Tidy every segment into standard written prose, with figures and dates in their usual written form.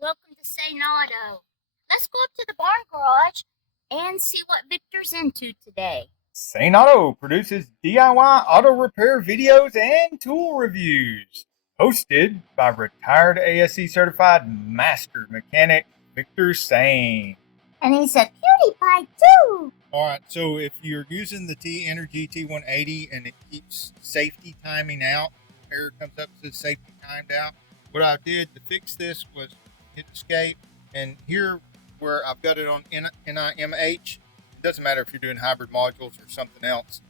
welcome to Auto. Let's go up to the barn garage and see what Victor's into today. St. Auto produces DIY auto repair videos and tool reviews. Hosted by retired ASE certified master mechanic Victor Sane. And he's a cutie pie too. Alright, so if you're using the Tenergy T180 and it keeps safety timing out, error comes up to safety timed out, what I did to fix this was hit escape, and here where I've got it on NIMH, it doesn't matter if you're doing hybrid modules or something else,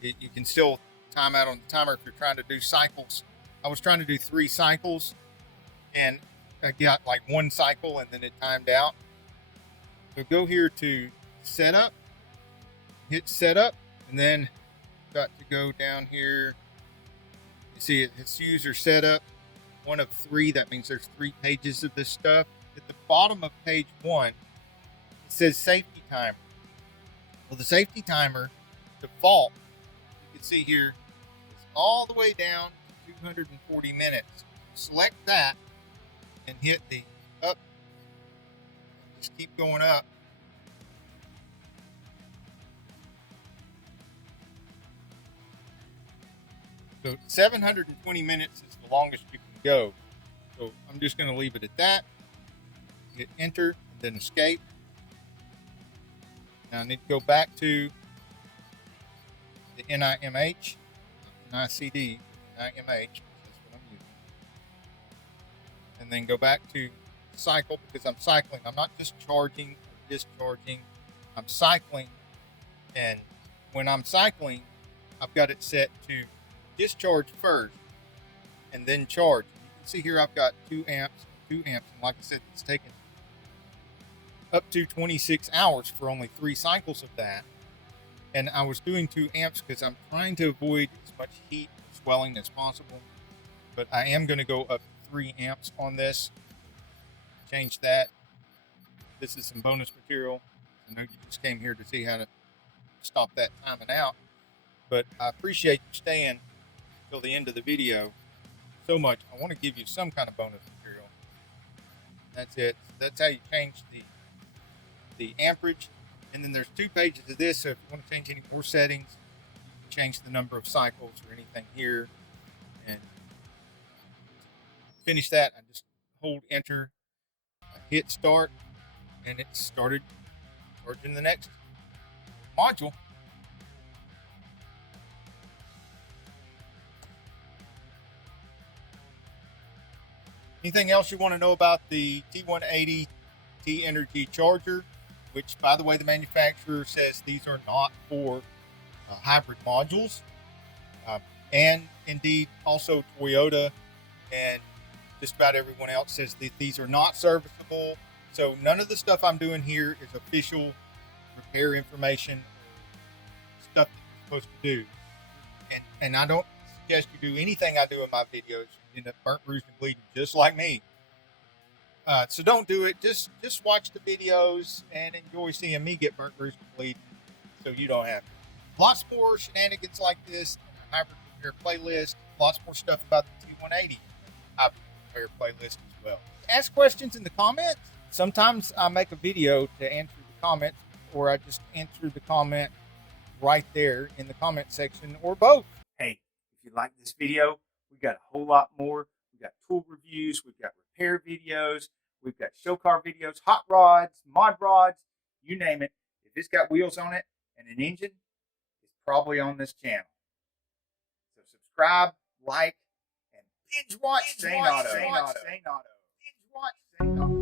you can still time out on the timer if you're trying to do cycles. I was trying to do 3 cycles and I got like 1 cycle and then it timed out. So go here to setup, hit setup, and then got to go down here. You see it's user setup, 1 of 3. That means there's 3 pages of this stuff. At the bottom of page 1, it says safety timer. Well, the safety timer default, you can see here, is all the way down to 240 minutes. Select that and hit the up. Just keep going up. So 720 minutes is the longest you can go. So I'm just going to leave it at that. Hit enter, and then escape. Now I need to go back to the NIMH, NICD, NIMH, that's what I'm using. And then go back to cycle, because I'm cycling. I'm not just charging or discharging, I'm cycling. And when I'm cycling, I've got it set to discharge first and then charge. You can see here I've got 2 amps, and like I said, it's taken up to 26 hours for only 3 cycles of that. And I was doing 2 amps because I'm trying to avoid as much heat and swelling as possible, but I am going to go up 3 amps on this. Change that. This is some bonus material. I know you just came here to see how to stop that timing out, but I appreciate you staying till the end of the video so much. I want to give you some kind of bonus material. That's it. That's how you change the amperage. And then there's 2 pages of this, so if you want to change any more settings, you can change the number of cycles or anything here. And finish that, I just hold enter, I hit start, and it started charging the next module. Anything else you want to know about the T180 Tenergy Charger, which, by the way, the manufacturer says these are not for hybrid modules. And indeed, also Toyota and just about everyone else says that these are not serviceable. So none of the stuff I'm doing here is official repair information, stuff that you're supposed to do. And I don't suggest you do anything I do in my videos. You end up burnt, bruised, and bleeding just like me. So don't do it. Just watch the videos and enjoy seeing me get burnt, bruised, and bleeding, so you don't have to. Lots more shenanigans like this in a hybrid repair playlist. Lots more stuff about the T180 hybrid repair playlist as well. Ask questions in the comments. Sometimes I make a video to answer the comments, or I just answer the comment right there in the comment section, or both. Hey, if you like this video, we got a whole lot more. We got tool reviews, we've got repair videos, we've got show car videos, hot rods, mod rods, you name it. If it's got wheels on it and an engine, it's probably on this channel. So subscribe, like, and binge watch St. Auto. Binge watch St. Auto.